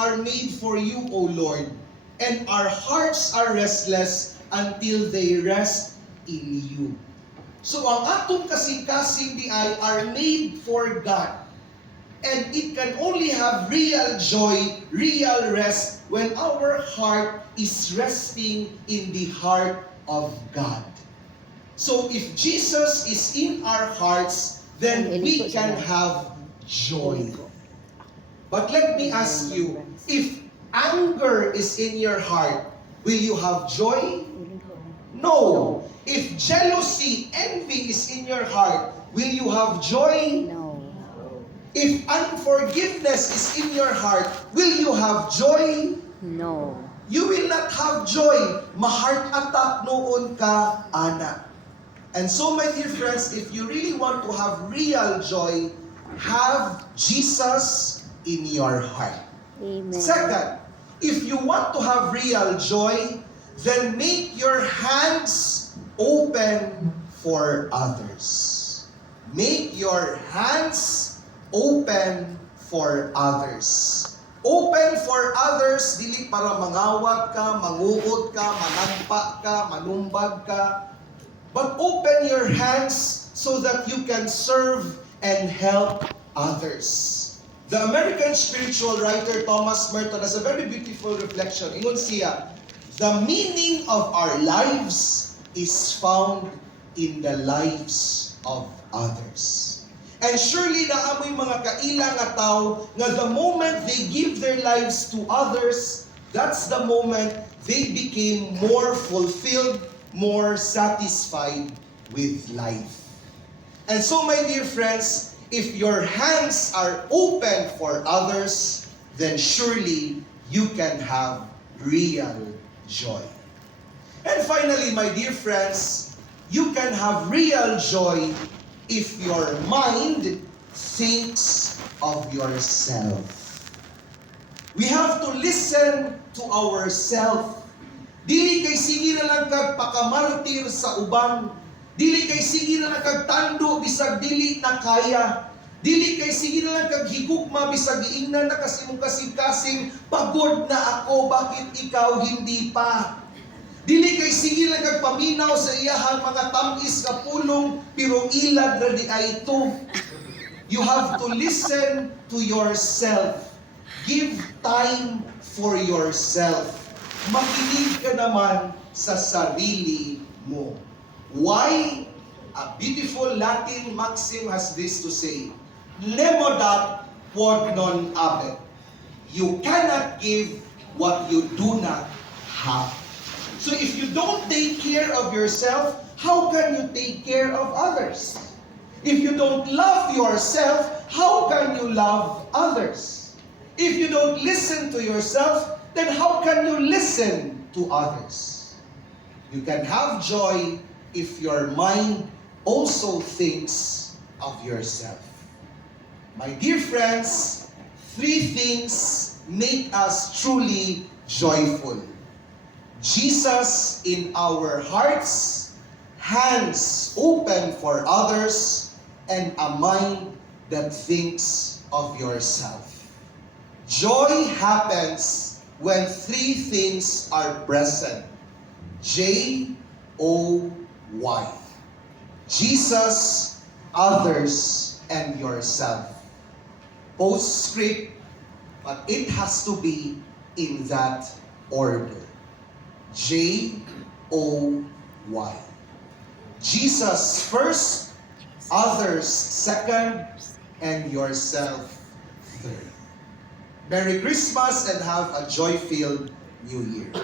are made for you, O Lord, and our hearts are restless until they rest in you. So ang atong kasing-kasing di ay are made for God. And it can only have real joy, real rest when our heart is resting in the heart of God. So if Jesus is in our hearts, then we can have joy. But let me ask you, if anger is in your heart, will you have joy? No. If jealousy, envy is in your heart, will you have joy? No. If unforgiveness is in your heart, will you have joy? No. You will not have joy. Ma-heart attack noon ka, ana. And so, my dear friends, if you really want to have real joy, have Jesus in your heart. Amen. Second, if you want to have real joy, then make your hands open for others. Make your hands open for others. Open for others, dili para mangawat ka, manguod ka, manampa ka, manumbag ka. But open your hands so that you can serve and help others. The American spiritual writer Thomas Merton has a very beautiful reflection. Ingon siya, the meaning of our lives is found in the lives of others. And surely naamoy mga kaila nga tao nga the moment they give their lives to others, that's the moment they became more fulfilled, more satisfied with life. And so, my dear friends, if your hands are open for others, then surely you can have real joy. And finally, my dear friends, you can have real joy if your mind thinks of yourself. We have to listen to ourselves. Dili kay sige na lang kag pakamartir sa uban. Dili kay sige na lang kag tando bisag dili na kaya. Dili kay sige na lang kag higugma bisag giingnan na kasi mong kasing-kasing pagod na ako, bakit ikaw hindi pa? Dili kay sige lang kag paminaw sa iyahang mga tamis nga pulong pero ilad ra di ay ito. You have to listen to yourself. Give time for yourself. Makinig ka naman sa sarili mo. Why? A beautiful Latin maxim has this to say, nemo dat quod non habet. You cannot give what you do not have. So if you don't take care of yourself, how can you take care of others? If you don't love yourself, how can you love others? If you don't listen to yourself, then how can you listen to others? You can have joy if your mind also thinks of yourself. My dear friends, 3 things make us truly joyful. Jesus in our hearts, hands open for others, and a mind that thinks of yourself. Joy happens when 3 things are present. Joy. Jesus, others, and yourself. Postscript, but it has to be in that order. Joy. Jesus first, others second, and yourself third. Merry Christmas and have a joy-filled New Year.